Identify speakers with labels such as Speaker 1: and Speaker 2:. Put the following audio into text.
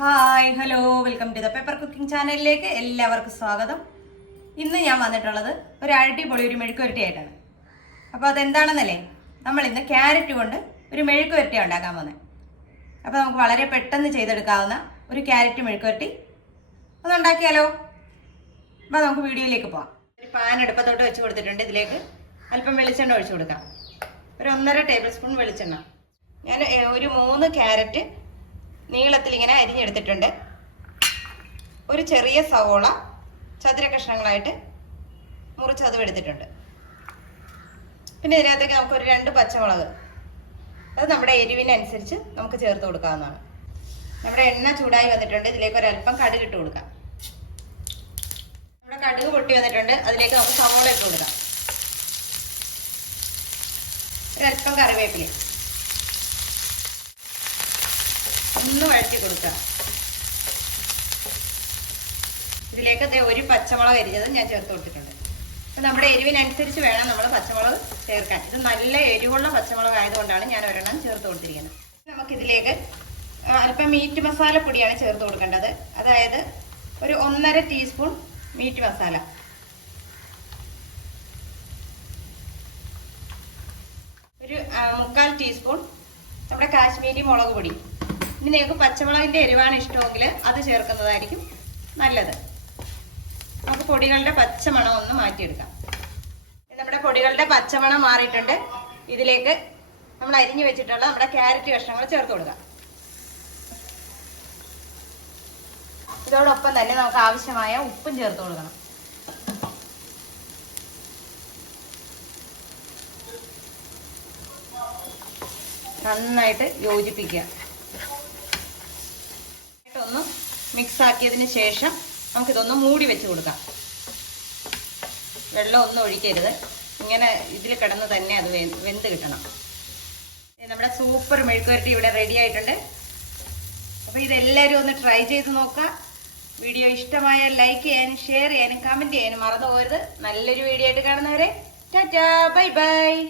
Speaker 1: Hi hello welcome to the paper cooking ചാനലിലേക്ക് എല്ലാവർക്കും സ്വാഗതം. ഇന്ന് ഞാൻ വന്നിട്ടുള്ളത് ഒരു അടിപൊളി ഒരു മെഴുക്കുവരട്ടി ആയിട്ടാണ് അപ്പോൾ അതെന്താണെന്നല്ലേ നമ്മൾ ഇന്ന് ക്യാരറ്റ് കൊണ്ട് ഒരു മെഴുക്കുവരട്ടി ഉണ്ടാക്കാൻ പോകുന്നത് അപ്പോൾ നമുക്ക് വളരെ പെട്ടെന്ന് ചെയ്തെടുക്കാവുന്ന ഒരു ക്യാരറ്റ് മെഴുക്കുവരട്ടി ഉണ്ടാക്കിയാലോ? അപ്പോൾ നമുക്ക് വീഡിയോയിലേക്ക് പോവാം. ഒരു പാൻ എടുപ്പത്തോട്ട് വെച്ച് കൊടുത്തിട്ടുണ്ട് ഇതിലേക്ക് അല്പം വെളിച്ചെണ്ണ ഒഴിച്ചു കൊടുക്കാം. ഒരു ഒന്നര ടേബിൾ സ്പൂൺ വെളിച്ചെണ്ണ. ഞാൻ ഒരു മൂന്ന് ക്യാരറ്റ് നീളത്തിൽ ഇങ്ങനെ അരിഞ്ഞെടുത്തിട്ടുണ്ട്. ഒരു ചെറിയ സവോള ചതുര കഷ്ണങ്ങളായിട്ട് മുറിച്ചതും എടുത്തിട്ടുണ്ട്. പിന്നെ ഇതിനകത്തേക്ക് നമുക്ക് ഒരു രണ്ട് പച്ചമുളക്. അത് നമ്മുടെ എരിവിനനുസരിച്ച് നമുക്ക് ചേർത്ത് കൊടുക്കാവുന്നതാണ്. നമ്മുടെ എണ്ണ ചൂടായി വന്നിട്ടുണ്ട്. ഇതിലേക്ക് ഒരല്പം കടുക് ഇട്ട് കൊടുക്കാം. നമ്മുടെ കടുക് പൊട്ടി വന്നിട്ടുണ്ട്. അതിലേക്ക് നമുക്ക് സവോള ഇട്ട് കൊടുക്കാം. ഒരല്പം കറിവേപ്പില ഒന്ന് വഴറ്റി കൊടുക്കുക. ഇതിലേക്ക് അതേ ഒരു പച്ചമുളക് അരിഞ്ഞതും ഞാൻ ചേർത്ത് കൊടുത്തിട്ടുണ്ട്. അപ്പം നമ്മുടെ എരിവിനനുസരിച്ച് വേണം നമ്മൾ പച്ചമുളക് ചേർക്കാൻ. ഇത് നല്ല എരിവുള്ള പച്ചമുളക് ആയതുകൊണ്ടാണ് ഞാൻ ഒരെണ്ണം ചേർത്ത് കൊടുത്തിരിക്കുന്നത്. നമുക്കിതിലേക്ക് അല്പം മീറ്റ് മസാല പൊടിയാണ് ചേർത്ത് കൊടുക്കേണ്ടത്. അതായത് ഒരു ഒന്നര ടീസ്പൂൺ മീറ്റ് മസാല ഒരു മുക്കാൽ ടീസ്പൂൺ നമ്മുടെ കാശ്മീരി മുളക് പൊടി. ഇനി നിങ്ങൾക്ക് പച്ചമുളകിന്റെ എരിവാണ് ഇഷ്ടമെങ്കിൽ അത് ചേർക്കുന്നതായിരിക്കും നല്ലത്. നമുക്ക് പൊടികളുടെ പച്ചമണം ഒന്ന് മാറ്റിയെടുക്കാം. നമ്മുടെ പൊടികളുടെ പച്ചമണം മാറിയിട്ടുണ്ട്. ഇതിലേക്ക് നമ്മൾ അരിഞ്ഞു വെച്ചിട്ടുള്ള നമ്മുടെ ക്യാരറ്റ് കഷ്ണങ്ങൾ ചേർത്ത് കൊടുക്കാം. ഇതോടൊപ്പം തന്നെ നമുക്ക് ആവശ്യമായ ഉപ്പും ചേർത്ത് കൊടുക്കണം. നന്നായിട്ട് യോജിപ്പിക്കുക ഒന്ന് മിക്സ് ആക്കിയതിന് ശേഷം നമുക്കിതൊന്ന് മൂടി വെച്ച് കൊടുക്കാം. വെള്ളം ഒന്നും ഒഴിക്കരുത്. ഇങ്ങനെ ഇതിൽ കിടന്ന് തന്നെ അത് വെന്ത് കിട്ടണം. നമ്മുടെ സൂപ്പർ മെഴുക്കുവരട്ടി ഇവിടെ റെഡി ആയിട്ടുണ്ട്. അപ്പോൾ ഇതെല്ലാവരും ഒന്ന് ട്രൈ ചെയ്ത് നോക്കുക. വീഡിയോ ഇഷ്ടമായ ലൈക്ക് ചെയ്യാനും ഷെയർ ചെയ്യാനും കമന്റ് ചെയ്യാനും മറന്നു പോകരുത്. നല്ലൊരു വീഡിയോ ആയിട്ട് കാണുന്നവരെ. Tata bye bye